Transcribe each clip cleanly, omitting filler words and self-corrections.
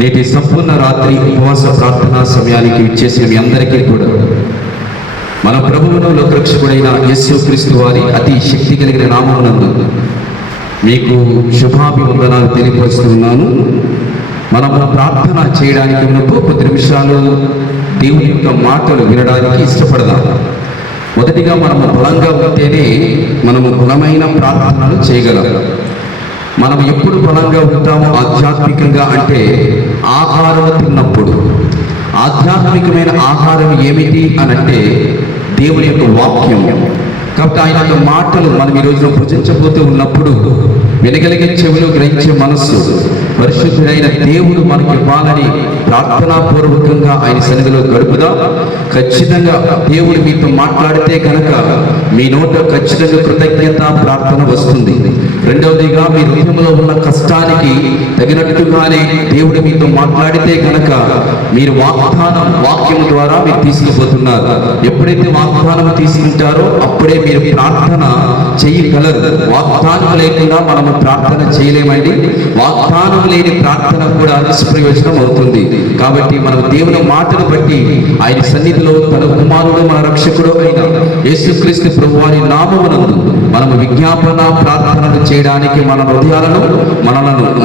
నేటి సంపూర్ణ రాత్రి ఉపవాస ప్రార్థనా సమయానికి ఇచ్చేసిన మీ అందరికీ కూడా మన ప్రభువును లోకరక్షకుడైన యేసుక్రీస్తు వారి అతి శక్తి కలిగిన నామమునందు మీకు శుభాభివందనాలు తెలియపరుస్తున్నాను. మనము ప్రార్థన చేయడానికి ముందు కొద్ది నిమిషాలు దేవుని యొక్క మాటలు వినడానికి ఇష్టపడదాం. మొదటిగా మనము బలంగా ఉంటేనే మనము బలమైన ప్రార్థనలు చేయగలం. మనం ఎప్పుడు బలంగా ఉంటామో ఆధ్యాత్మికంగా అంటే ఆహారం తిన్నప్పుడు. ఆధ్యాత్మికమైన ఆహారం ఏమిటి అనంటే దేవుని యొక్క వాక్యం. కాబట్టి ఆయన యొక్క మాటలు మనం ఈ రోజున భుజించబోతూ ఉన్నప్పుడు వినగలిగే చెవులు, గ్రహించే మనస్సు పరిశుద్ధుడైన దేవుడు మనకి ఇవ్వాలని ప్రార్థనాపూర్వకంగా ఆయన సన్నిధిలో గడుపుదాం. ఖచ్చితంగా దేవుడు మీతో మాట్లాడితే కనుక మీ నోట ఖచ్చితంగా కృతజ్ఞత ప్రార్థన వస్తుంది. రెండవదిగా మీ హృదయంలో ఉన్న కష్టానికి తగినట్టుగానే దేవుడు మీతో మాట్లాడితే కనుక మీరు వాక్యం ద్వారా మీరు తీసుకుపోతున్నారు. ఎప్పుడైతే వాగ్దానం తీసుకుంటారో అప్పుడే మీరు ప్రార్థన చేయగలరు. వాగ్దానం లేకుండా మనము ప్రార్థన చేయలేమండి. వాగ్దానం లేని ప్రార్థన కూడా నిష్ప్రయోజనం అవుతుంది. కాబట్టి మనం దేవుని మాటను బట్టి ఆయన సన్నిధిలో తన కుమారుడు మన రక్షకుడు అయిన యేసుక్రీస్తు ప్రభువారి నామమునందు మనము విజ్ఞాపన ప్రార్థనలు చేయడానికి మన హృదయాలను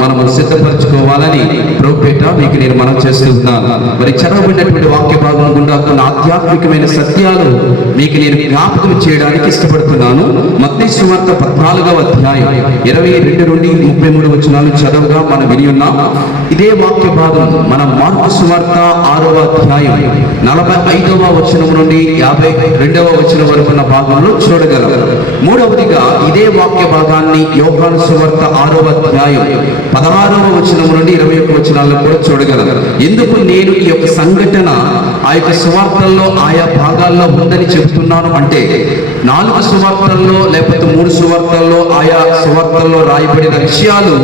మనము సిద్ధపరచుకోవాలని ప్రభుపేట మీకు నేను మనం చేస్తున్నాను. మరి చదవబడినటువంటి వాక్య భాగం గుండా కొన్ని ఆధ్యాత్మికమైన సత్యాలు మీకు నేను జ్ఞాపకం చేయడానికి ఇష్టపడుతున్నాను. మత్తయి సువార్త 14వ అధ్యాయం 22 నుండి 33 వచనాలు చదవగా మనం విని ఉన్నాం. ఇదే వాక్య భాగం మన మార్కు సువార్త 6వ అధ్యాయం 45వ వచనం నుండి 52వ వచనం వరకు ఉన్న భాగంలో చూడగలం. మూడవదిగా ఇదే వాక్య భాగాన్ని యోహాను సువార్త 6వ అధ్యాయం 16వ వచనం నుండి 21 వచనాలను కూడా చూడగలం. ఎందుకు నేను ఈ యొక్క సంఘటన ఆ యొక్క సువార్తల్లో ఆయా భాగాల్లో ఉందని చెబుతున్నాను అంటే 4 సువార్తల్లో లేకపోతే 3 సువార్తల్లో ఆయా సువార్తల్లో రాయబడిన విషయాలు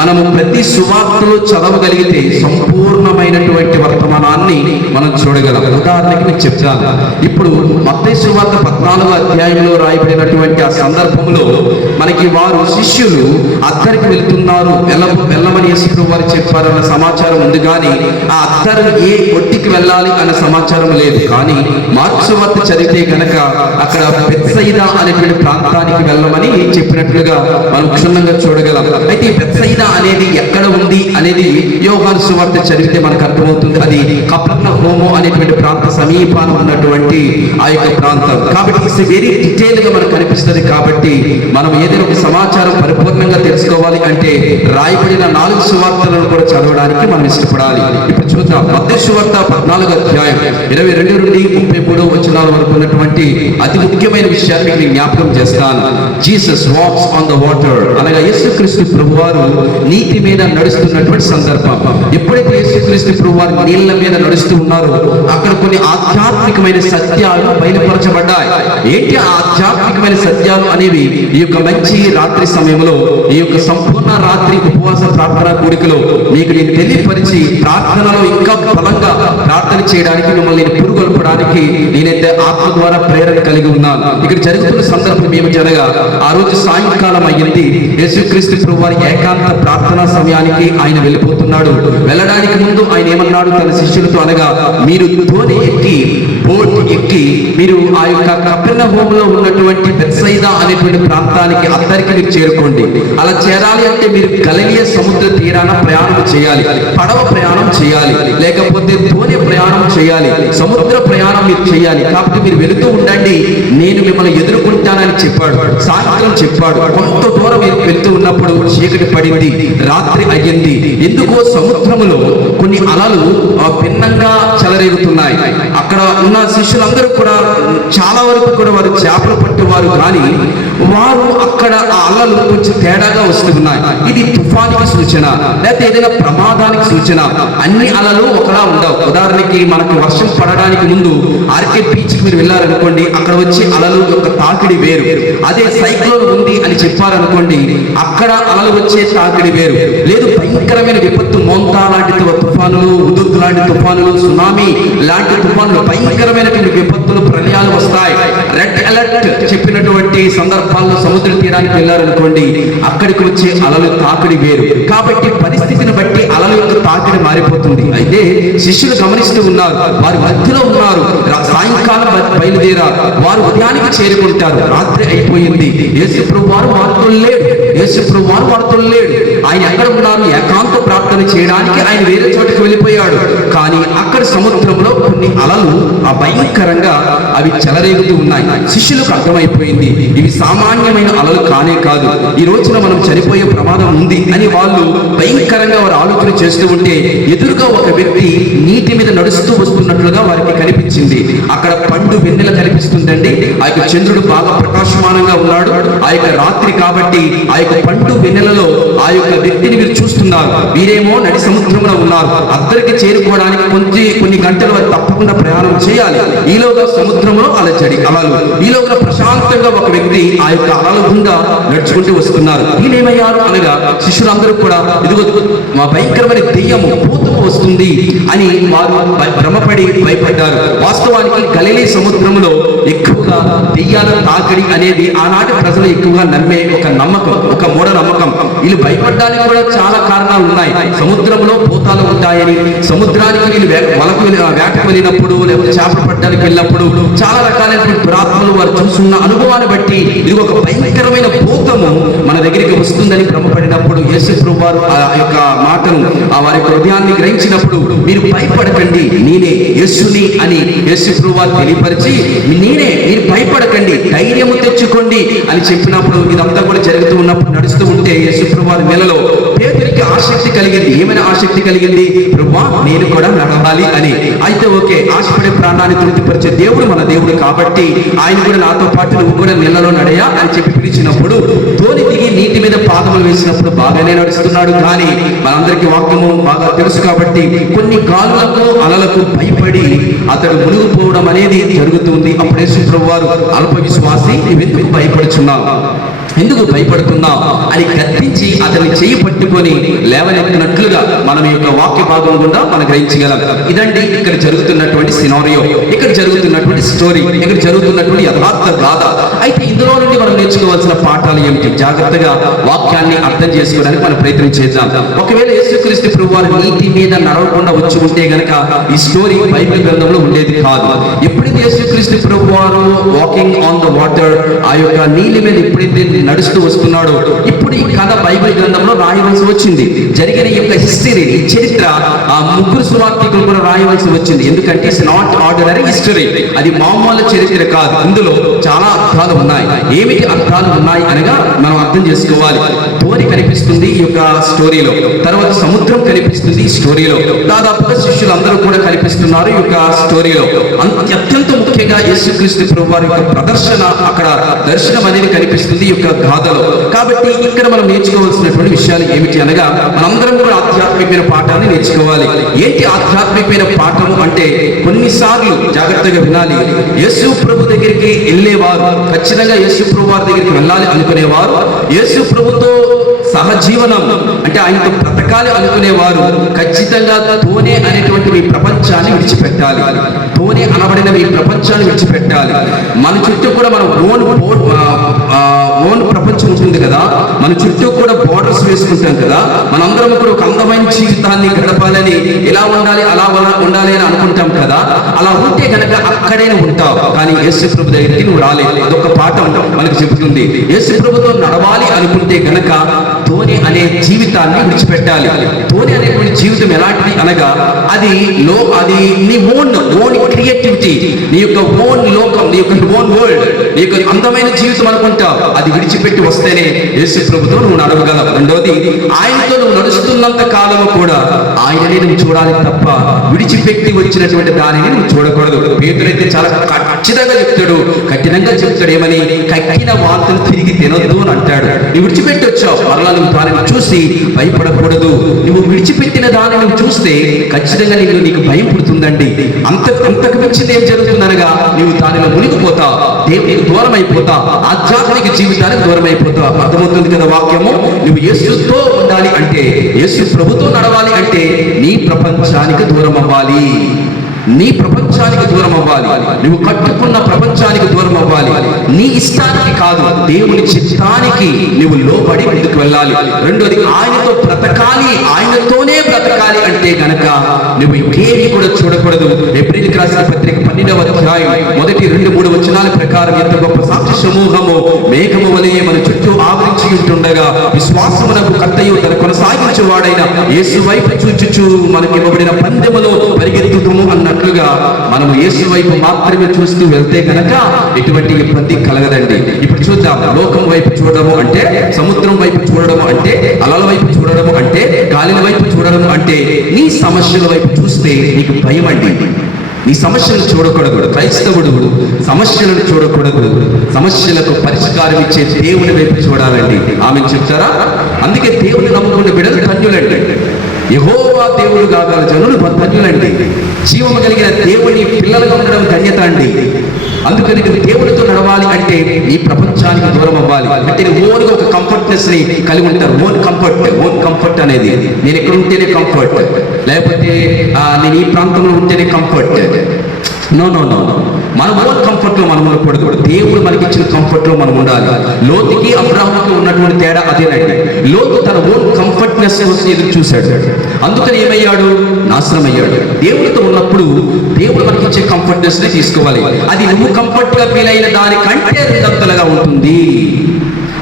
మనము ప్రతి సువార్తలో చదవగలిగితే సంపూర్ణమైనటువంటి వర్తమానాన్ని మనం చూడగలం. ఉదాహరణకి మీకు చెప్తాను. ఇప్పుడు మత్తయి సువార్త 14వ అధ్యాయంలో రాయబడినటువంటి ఆ సందర్భంలో మనకి వారు శిష్యులు అద్దరికి వెళ్తున్నారు, వెళ్ళమని యేసు వారు చెప్పారన్న సమాచారం ఉంది. కానీ ఆ అద్దరు ఏ ఒట్టికి వెళ్ళాలి అన్న సమాచారం లేదు. కానీ మార్కు సువార్త చదివితే కనుక అక్కడ బెత్సయిదా అనేటువంటి ప్రాంతానికి వెళ్ళమని చెప్పినట్లుగా మనం క్షుణ్ణంగా చూడగలం. అయితే బెత్సయిదా అనేది ఎక్కడ ఉంది అనేది యోహాను సువార్త చదివితే మనకు అర్థమవుతుంది. అది కపెర్నహూము అనేటువంటి ప్రాంత సమీపాన ఉన్నటువంటి ఆ యొక్క ప్రాంతం. కాబట్టి ఇట్స్ వెరీ డీటెయిల్ గా మనకు కనిపిస్తుంది. కాబట్టి మనం ఏదైనా ఒక సమాచారం పరిపూర్ణంగా తెలుసుకోవాలి అంటే రాయబడిన 4 సువార్తలను కూడా చదవడానికి మనం ఇష్టపడాలి. ఇప్పుడు చూద్దాం. మత్తయి సువార్త 14వ అధ్యాయం 22 నుండి 33 వచనాల వరకు ఉన్నటువంటి అతి ముఖ్యమైన విషయాన్ని మీకు జ్ఞాపకం చేస్తాను. Jesus wax on the water అనగా యేసుక్రీస్తు ప్రభువారు నీటి మీద నడుస్తున్నటువంటి సందర్భం. ఎప్పుడైతే యేసుక్రీస్తు ప్రభువారు నీళ్ల మీద నడుస్తూ ఉన్నారో అక్కడ కొన్ని ఆధ్యాత్మికమైన సత్యాలు బయలుపరచబడ్డాయి. ఏంటి ఆధ్యాత్మికమైన సత్యాలు అనేవి ఈ యొక్క మంచి రాత్రి సమయంలో ఈ యొక్క సంపూర్ణ రాత్రి ఉపవాస ప్రార్థన కూడికలో మీకు నేను తెలియపరిచి ప్రార్థనలో ఇంకా బలంగా ప్రార్థన చేయడానికి మిమ్మల్ని పురుగొల్పడానికి నేనైతే ఆత్మ ద్వారా ప్రేరణ కలిగి ఉన్నాను. ఇక్కడ జరుగుతున్న సందర్భం ఏమిటి అనగా ఆ రోజు సాయంకాలం అయ్యింది. యేసుక్రీస్తు ప్రభువారి ఏకాంత ప్రార్థనా సమయానికి ఆయన వెళ్ళిపోతున్నాడు. వెళ్ళడానికి ముందు ఆయన ఏమన్నాడు తన శిష్యులతో అనగా మీరు ధోని ఎక్కి బోట్ ఎక్కి మీరు ఆ యొక్క కపెర్నహూములో ఉన్నటువంటి బెత్సయిదా అనేటువంటి ప్రాంతానికి అద్దరికి మీరు చేరుకోండి. అలా చేరాలి అంటే మీరు గలిలయ సముద్ర తీరాన ప్రయాణం చేయాలి, పడవ ప్రయాణం చేయాలి, లేకపోతే ధోని ప్రయాణం చేయాలి, సముద్ర ప్రయాణం మీరు చేయాలి. కాబట్టి మీరు వెళుతూ ఉండండి, నేను మిమ్మల్ని ఎదుర్కొంటానని చెప్పాడు. సాయంత్రం చెప్పాడు. కొంత దూరం మీరు వెళ్తూ ఉన్నప్పుడు చీకటి పడింది, రాత్రి అయ్యింది. ఎందుకో సముద్రములో కొన్ని అలలు భిన్నంగా చెలరేగుతున్నాయి. అక్కడ ఉన్న శిష్యులందరూ కూడా చాలా వరకు కూడా వారు చేపలు పట్టేవారు. కానీ వారు అక్కడ ఆ అలలు కొంచెం తేడాగా వస్తున్నాయి. ఇది తుఫానికి సూచన, లేకపోతే ఏదైనా ప్రమాదానికి సూచన. అన్ని అలలు ఒకలా ఉండవు. ఉదాహరణకి మనకు వర్షం పడడానికి ముందు ఆర్కే బీచ్కి మీరు వెళ్ళారనుకోండి, అక్కడ వచ్చి అలలు యొక్క తాకిడి వేరు. అదే సైక్లోన్ ఉంది అని చెప్పారనుకోండి, అక్కడ అలలు వచ్చే తాకిడి వేరు. లేదు భయంకరమైన విపత్తు, మోంతా లాంటి తుఫానులు, ఉదుత్ లాంటి తుఫానులు, సునామీ లాంటి తుఫానులు, భయంకరమైనటువంటి విపత్తులు, ప్రళయాలు వస్తాయి. రెడ్ అలర్ట్ చెప్పినటువంటి సందర్భాల్లో సముద్ర తీరానికి వెళ్ళారనుకోండి, అక్కడికి వచ్చే అలలు తాకిడి వేరు. కాబట్టి పరిస్థితిని బట్టి అలల యొక్క తాకిడి మారిపోతుంది. అయితే శిష్యులు గమనిస్తూ ఉన్నారు, వారి మధ్యలో ఉన్నారు. సాయంకాలం బయలుదేరారు, వారు ఉదయానికి చేరుకుంటారు. రాత్రి అయిపోయింది. యేసు ప్రభువు వారు వారితో లేడు. యేసు ప్రభువు వారు వారితో లేడు. ఆయన ఎక్కడ ఉన్నారు? ఏకాంత ప్రార్థన చేయడానికి ఆయన వేరే చోటుకు వెళ్ళిపోయాడు. కానీ అక్కడ సముద్రంలో కొన్ని అలలు భయంకరంగా అవి చెలరేగుతూ ఉన్నాయి. శిష్యులకు అర్థమైపోయింది, ఇవి సామాన్యమైన అలలు కానే కాదు, ఈ రోజున మనం చనిపోయే ప్రమాదం ఉంది అని వాళ్ళు భయంకరంగా వారు ఆలోచన చేస్తూ ఉంటే, ఎదురుగా ఒక వ్యక్తి నీటి మీద నడుస్తూ వస్తున్నట్లుగా వారికి కనిపించింది. అక్కడ పండు వెన్నెల కనిపిస్తుందండి. ఆ యొక్క చంద్రుడు బాగా ప్రకాశమానంగా ఉన్నాడు. ఆ యొక్క రాత్రి కాబట్టి ఆ యొక్క పండు వెన్నెలలో ఆ యొక్క వ్యక్తిని మీరు చూస్తున్నారు. వీరేమో నడి సముద్రంలో ఉన్నారు. అద్దరికి చేరుకోవడానికి కొన్ని గంటలు వారు తప్పకుండా ప్రయాణం చేయాలి. ఈలోగా సముద్రంలో అలజడి అలలు. ఈలోగా ప్రశాంతంగా ఒక వ్యక్తి ఆ యొక్క అలల గుండా నడుచుకుంటూ వస్తున్నారు. ఈయనేమయ్యారు అనగా శిష్యులందరూ కూడా, ఇదిగో మా భయంకరమైన దెయ్యము భూతము వస్తుంది అని వారు భ్రమపడి భయపడ్డారు. వాస్తవానికి గలిలీ సముద్రంలో ఎక్కువగా దెయ్యాల తాకిడి అనేది ఆనాటి ప్రజలు ఎక్కువగా నమ్మే ఒక నమ్మకం, ఒక మూఢ నమ్మకం. వీళ్ళు భయపడడానికి కూడా చాలా కారణాలు ఉన్నాయి. సముద్రంలో భూతాలు ఉంటాయని, సముద్రానికి వీళ్ళు వేటకు వెళ్ళినప్పుడు లేకపోతే చేపలు పట్టడానికి వెళ్ళినప్పుడు చాలా రకాలైనటువంటి పురాతనలు వారు చూస్తున్న అనుభవాన్ని బట్టి ఇది ఒక భయంకరమైన భూతము మన దగ్గరికి వస్తుందని భ్రమపడినప్పుడు యేసు ప్రభువు వారు ఆ యొక్క మాటను వారి యొక్క హృదయాన్ని గ్రహించినప్పుడు, మీరు భయపడకండి, నేనే యేసుని అని యేసు ప్రభువు వారు తెలియపరిచి, నేనే, మీరు భయపడకండి, ధైర్యము తెచ్చుకోండి అని చెప్పినప్పుడు ఇదంతా కూడా జరుగుతూ ఉన్నప్పుడు నడుస్తూ ఉంటే యేసు ప్రభువు వారి నెలలో పేతురికి ఆసక్తి కలిగింది. ఏమైనా ఆసక్తి కలిగింది? ప్రభువా, నేను కూడా నడవాలి అని. అయితే ఓకే, ఆశపడే ప్రాణాన్ని తృప్తిపరిచే దేవుడు మన దేవుడు కాబట్టి ఆయన కూడా నాతో పాటు నువ్వు కూడా నీళ్ళలో నడయా అని చెప్పి పిలిచినప్పుడు తోని దిగి నీటి మీద పాదములు వేసినప్పుడు బాగానే నడుస్తున్నాడు. కానీ మనందరికీ వాక్యము బాగా తెలుసు కాబట్టి కొన్ని గాలులకు అలలకు భయపడి అతడు మునిగిపోవడం అనేది జరుగుతుంది. అప్పుడు యేసు ప్రభువు వారు, అల్ప విశ్వాసి, నువ్వెందుకు భయపడుచున్నావు, ఎందుకు భయపడుతున్నావు అని గద్దించి అతన్ని చెయ్యి పట్టుకొని లేవనెత్తినట్లుగా మనం ఈ యొక్క వాక్య భాగం గుండా మనం గ్రహించగలం. ఇదండి ఇక్కడ జరుగుతున్నటువంటి సినారియో, ఇక్కడ జరుగుతున్నటువంటి స్టోరీ, ఇక్కడ జరుగుతున్నటువంటి యథార్థ గాథ. అయితే ఇందులో నుండి మనం నేర్చుకోవాల్సిన పాఠాలు ఏమిటి? జాగ్రత్తగా వాక్యాన్ని అర్థం చేసుకోవడానికి మనం ప్రయత్నం చేద్దాం. ఒకవేళ యేసుక్రీస్తు ప్రభువారు నీటి మీద నడవకుండా వచ్చి ఉంటే గనక ఈ స్టోరీ బైబిల్ గ్రంథంలో ఉండేది కాదు. ఎప్పుడైతే యేసుక్రీస్తు ప్రభువారు వాకింగ్ ఆన్ ద వాటర్, ఆ యొక్క నీళ్ళ మీద ఎప్పుడైతే నడుస్తూ వస్తున్నాడు, ఇప్పుడు ఈ కథ బైబిల్ గ్రంథంలో రాయవలసి వచ్చింది. జరిగిన ఈ యొక్క హిస్టరీ, ఈ చరిత్ర ఆ ముగ్గురు సువార్తికులు కూడా రాయవలసి వచ్చింది. ఎందుకంటే ఇట్స్ నాట్ ఆర్డినరీ హిస్టరీ, అది మామూలు చరిత్ర కాదు. ఇందులో చాలా అర్థాలు ఉన్నాయి. ఏమిటి అర్థాలు ఉన్నాయి అనగా మనం అర్థం చేసుకోవాలి. ధోని కనిపిస్తుంది ఈ యొక్క స్టోరీలో, తర్వాత సముద్రం కనిపిస్తుంది ఈ స్టోరీలో, దాదాపుగా శిష్యులందరూ కూడా కనిపిస్తున్నారు ఈ యొక్క స్టోరీలో. అత్యంత ముఖ్యంగా యేసుక్రీస్తు ప్రభువారి యొక్క ప్రదర్శన, అక్కడ దర్శనం అనేది కనిపిస్తుంది ఈ యొక్క గాథలో. కాబట్టి ఇక్కడ మనం నేర్చుకోవాల్సినటువంటి విషయాలు ఏమిటి అనగా, మనందరం కూడా ఆధ్యాత్మికమైన పాఠాన్ని నేర్చుకోవాలి. ఏంటి ఆధ్యాత్మికమైన పాఠము అంటే, కొన్నిసార్లు జాగ్రత్తగా వినాలి. యేసు ప్రభు దగ్గరికి వెళ్ళేవారు, ఖచ్చితంగా యేసు ప్రభు వారి దగ్గరికి వెళ్ళాలి అనుకునేవారు, యేసు ప్రభుతో సహజీవనం అంటే ఆయనతో బ్రతకాలి అనుకునేవారు ఖచ్చితంగా తోనే అనేటువంటి మీ ప్రపంచాన్ని విడిచిపెట్టాలి. తోనే అనబడిన మీ ప్రపంచాన్ని విడిచిపెట్టాలి. మన చుట్టూ కూడా మనం ఓన్ ప్రపంచం ఉంటుంది కదా, మన చుట్టూ కూడా బోర్డర్స్ వేసుకుంటాం కదా. మనందరం కూడా ఒక అందమైన జీవితాన్ని గడపాలని, ఎలా ఉండాలి అలా ఉండాలి అని అనుకుంటాం కదా. అలా ఉంటే కనుక అక్కడైనా ఉంటావు, కానీ యేసు ప్రభు దగ్గరికి నువ్వు రాలేదు. అదొక పాఠం మనకు చెబుతుంది. యేసు ప్రభుతో నడవాలి అనుకుంటే కనుక ధోని అనే జీవితాన్ని విడిచిపెట్టాలి. ధోని అనేటువంటి జీవితం ఎలాంటిది అనగా, అది నీ ఓన్ క్రియేటివిటీ, నీ యొక్క ఓన్ లోకం, నీ యొక్క ఓన్ వరల్డ్, నీ యొక్క అందమైన జీవితం అనుకుంటావు. అది విడిచిపెట్టి వస్తేనే యేసు ప్రభుతో నువ్వు నడవగలవు. రెండవది, ఆయనతో నువ్వు నడుస్తున్నంత కాలము కూడా ఆయననే నువ్వు చూడాలి తప్ప విడిచిపెట్టి వచ్చినటువంటి దానిని నువ్వు చూడకూడదు. పేతురైతే చాలా ఖచ్చితంగా చెప్తాడు, కఠినంగా చెప్తాడు. ఏమని? కక్కిన వార్తలు తిరిగి తినొద్దు అని అంటాడు. నువ్వు విడిచిపెట్టి వచ్చావు, మరలా నువ్వు దానిని చూసి భయపడకూడదు. నువ్వు విడిచిపెట్టిన దాన్ని నువ్వు చూస్తే ఖచ్చితంగా నీకు భయం పుడుతుందండి. అంతకు మించింది ఏం జరుగుతుందనగా, నువ్వు దానిలో మునిగిపోతావు, దేవునికి దూరం అయిపోతావు, ఆధ్యాత్మిక జీవితానికి దూరం అయిపోతావు. అర్థమవుతుంది కదా వాక్యము. నువ్వు యేసుతో ఉండాలి అంటే, యేసు ప్రభుతో నడవాలి అంటే నీ ప్రపంచానికి దూరం అవ్వాలి. నీ ప్రపంచానికి దూరం అవ్వాలి, నువ్వు కట్టుకున్న ప్రపంచానికి దూరం అవ్వాలి. నీ ఇష్టానికి కాదు, దేవుని చిత్తానికి నువ్వు లోబడి ముందుకు వెళ్ళాలి. రెండోది, ఆయనతో బ్రతకాలి, ఆయనతోనే బ్రతకాలి అంటే గనక నువ్వు ఇంకేమి కూడా చూడకూడదు. ఎబ్రీయులకు రాసిన పత్రిక 12వ అధ్యాయం మొదటి 2-3 వచనాల ప్రకారం ఎంత గొప్ప సాక్షి సమూహము మేఘము వలె మన చుట్టూ ఆవరించి ఉంటుండగా విశ్వాసమునకు కర్తయు తన కొనసాగించేవాడైన యేసు వైపు చూచుచు మనకి ఇవ్వబడిన పందెములో పరిగెత్తుతాము అన్నట్లుగా మనము యేసు వైపు మాత్రమే చూస్తూ వెళ్తే గనక ఎటువంటి ఇబ్బంది కలగదండి. ఇప్పుడు చూద్దాం, లోకం వైపు చూడడము అంటే, సముద్రం వైపు చూడడము అంటే, అలల వైపు చూడడము అంటే, గాలిల వైపు చూడడము అంటే, నీ సమస్యల వైపు చూస్తే నీకు భయం అండి. నీ సమస్యలను చూడకూడదు. క్రైస్తవుడు సమస్యలను చూడకూడదు, సమస్యలకు పరిష్కారం ఇచ్చే దేవుని వైపు చూడాలండి. ఆమె చెప్తారా? అందుకే దేవుని నమ్ముకున్న బిడ్డలు ధన్యులండి. యెహోవా దేవుడు కాగల జనులు ధన్యులండి. జీవము కలిగిన దేవుని పిల్లలుగా ఉండడం ధన్యత అండి. అందుకని నువ్వు దేవుడితో నడవాలి అంటే ఈ ప్రపంచానికి దూరం అవ్వాలి. అంటే ఓన్గా ఒక కంఫర్ట్నెస్ ని కలిగి ఉంటారు. ఓన్ కంఫర్ట్ అనేది నేను ఎక్కడ ఉంటేనే కంఫర్ట్, లేకపోతే నేను ఈ ప్రాంతంలో ఉంటేనే కంఫర్ట్. నో, మన ఓన్ కంఫర్ట్ లో మనం ఉండకూడదు. దేవుడు మనకి ఇచ్చిన కంఫర్ట్ లో మనం ఉండాలి. లోతుకి అబ్రాహాముకి ఉన్నటువంటి తేడా అదేనండి. లోతు తన ఓన్ కంఫర్ట్నెస్ కోసం ఎదురు చూశాడు, అందుకని ఏమయ్యాడు? నాశనం అయ్యాడు. దేవుడితో ఉన్నప్పుడు దేవుడు మనకి ఇచ్చే కంఫర్ట్నెస్ ని తీసుకోవాలి. అది నువ్వు కంఫర్ట్ గా ఫీల్ అయిన దానికంటే రెండంతలుగా ఉంటుంది.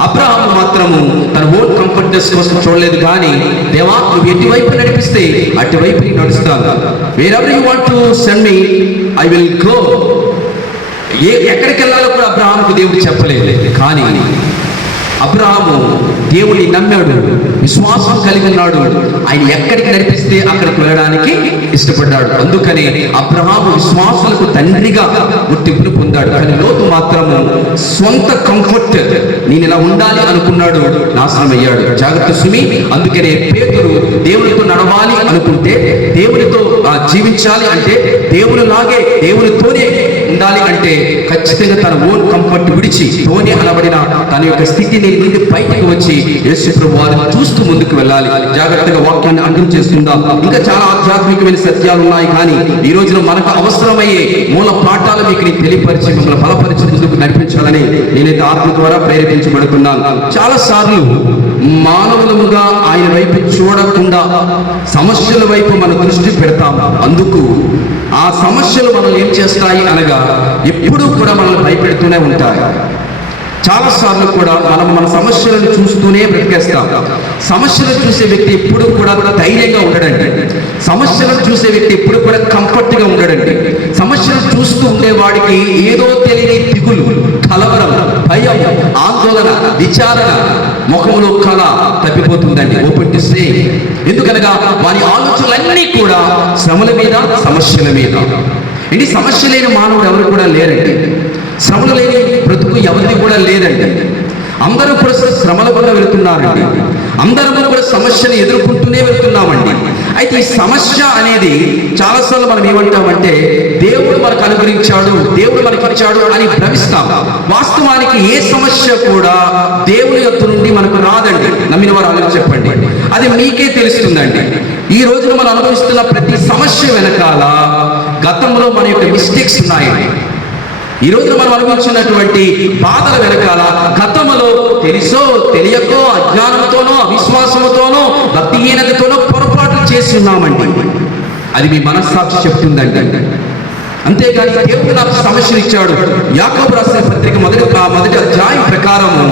అబ్రాహాము మాత్రము తన ఓన్ కంఫర్ట్నెస్ కోసం చూడలేదు, కానీ దేవా నువ్వు ఎటువైపు నడిపిస్తే అటువైపు నేను నడుస్తాను. Wherever you want to send me I will go. ఎక్కడికి వెళ్ళాలో కూడా అబ్రాహాముకు దేవుడు చెప్పలేదు, కానీ అబ్రాహాము దేవుడిని నమ్మాడు, విశ్వాసం కలిగి ఉన్నాడు. ఆయన ఎక్కడికి నడిపిస్తే అక్కడికి వెళ్ళడానికి ఇష్టపడ్డాడు. అందుకని అబ్రాహాము విశ్వాసులకు తండ్రిగా గుర్తింపును పొందాడు. కానీ లోతు మాత్రము సొంత కంఫర్ట్, నేను ఇలా ఉండాలి అనుకున్నాడు, నాశనం అయ్యాడు. జాగ్రత్త సుమి. అందుకనే పేతురు దేవునితో నడవాలి అనుకుంటే, దేవునితో జీవించాలి అంటే, దేవునిలాగే దేవునితోనే ఉండాలి అంటే ఖచ్చితంగా తన ఓన్ కంఫర్ట్ విడిచి తోనే అనబడిన తన యొక్క స్థితిని నుండి బయటకు వచ్చి యేసు ప్రభువు వారిని చూస్తూ ముందుకు వెళ్ళాలి. జాగ్రత్తగా వాక్యాన్ని అర్థం చేసుకుందాం. ఇంకా చాలా ఆధ్యాత్మికమైన సత్యాలు ఉన్నాయి, కానీ ఈ రోజున మనకు అవసరమయ్యే మూల పాఠాలు మీకు నేను తెలియపరిచి మిమ్మల్ని బలపరిచి ముందుకు నడిపించాలని నేనైతే ఆత్మ ద్వారా ప్రేరేపించబడుతున్నాను. చాలా సార్లు మానవులముగా ఆయన వైపు చూడకుండా సమస్యల వైపు మన దృష్టి పెడతాం. అందుకు ఆ సమస్యలు మనల్ని ఏం చేస్తాయి అనగా ఎప్పుడూ కూడా మనల్ని భయపెడుతూనే ఉంటాయి. చాలా సార్లు కూడా మనం మన సమస్యలను చూస్తూనే బ్రతికేస్తాం. సమస్యలను చూసే వ్యక్తి ఎప్పుడు కూడా ధైర్యంగా ఉండడండి. సమస్యలను చూసే వ్యక్తి ఎప్పుడు కూడా కంఫర్ట్ గా ఉండడండి. సమస్యలను చూస్తూ ఉండేవాడికి ఏదో తెలియని దిగులు, కలవరం, భయం, ఆందోళన, విచారణ, ముఖంలో కళ తప్పిపోతుందండి. Open to say. ఎందుకనగా వారి ఆలోచనలన్నీ కూడా శ్రమల మీద, సమస్యల మీద. ఇది సమస్య లేని మానవుడు ఎవరు కూడా లేరండి. శ్రమలు లేని బ్రతుకు ఎవరిది కూడా లేదండి. అందరూ కూడా శ్రమల గుండా వెళుతున్నారండి. అందరూ కూడా సమస్యను ఎదుర్కొంటూనే వెళ్తున్నామండి. అయితే ఈ సమస్య అనేది చాలాసార్లు మనం ఏమంటామంటే దేవుడు మనకు అనుగ్రహించాడు, దేవుడు మనకి ఇచ్చాడు అని భ్రమిస్తాం. వాస్తవానికి ఏ సమస్య కూడా దేవుని యొక్క నుండి మనకు రాదండి. నమ్మిన వారు అలాగే చెప్పండి, అది మీకే తెలుస్తుందండి. ఈ రోజున మనం అనుభవిస్తున్న ప్రతి సమస్య వెనకాల గతంలో మన యొక్క మిస్టేక్స్ ఉన్నాయండి. ఈ రోజు మనం అనుభవించినటువంటి బాధల వెనకాల గతంలో తెలుసో తెలియకో, అజ్ఞానంతోనో, అవిశ్వాసంతోనో, భక్తిహీనతతోనో పొరపాట్లు చేసి ఉన్నామండి. అది మీ మనస్సాక్షి చెప్తుందండి. అంతేగాని దేవుడు నాకు సమస్యలు ఇచ్చాడు. యాకోబు రాసిన పత్రిక మొదటి అధ్యాయం ప్రకారము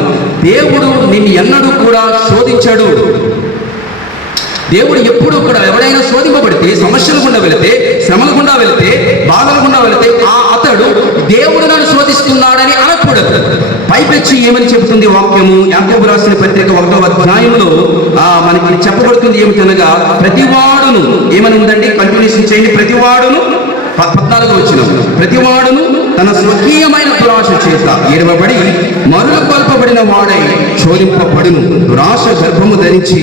దేవుడు నిన్ను ఎన్నడూ కూడా శోధించాడు. దేవుడు ఎప్పుడు కూడా ఎవరైనా శోధింపబడితే, సమస్యల గుండా వెళితే, శ్రమల గుండా వెళితే, బాధల గుండా వెళితే అతడు దేవుడు నన్ను శోధిస్తున్నాడని అనకూడదు. పైపెచ్చి ఏమని చెబుతుంది వాక్యము? యాకోబు రాసిన పత్రిక 1వ అధ్యాయంలో మనకి చెప్పబడుతుంది ఏమిటనగా, ప్రతివాడును ఏమని ఉందండి? కంటిన్యూషన్ చేయండి. ప్రతివాడును 14వ వచనం, ప్రతివాడును తన స్వకీయమైన దురాశ చేత ఏడవబడి మరుల కొల్పబడిన వాడై శోధింపబడును. దురాశ గర్భము ధరించి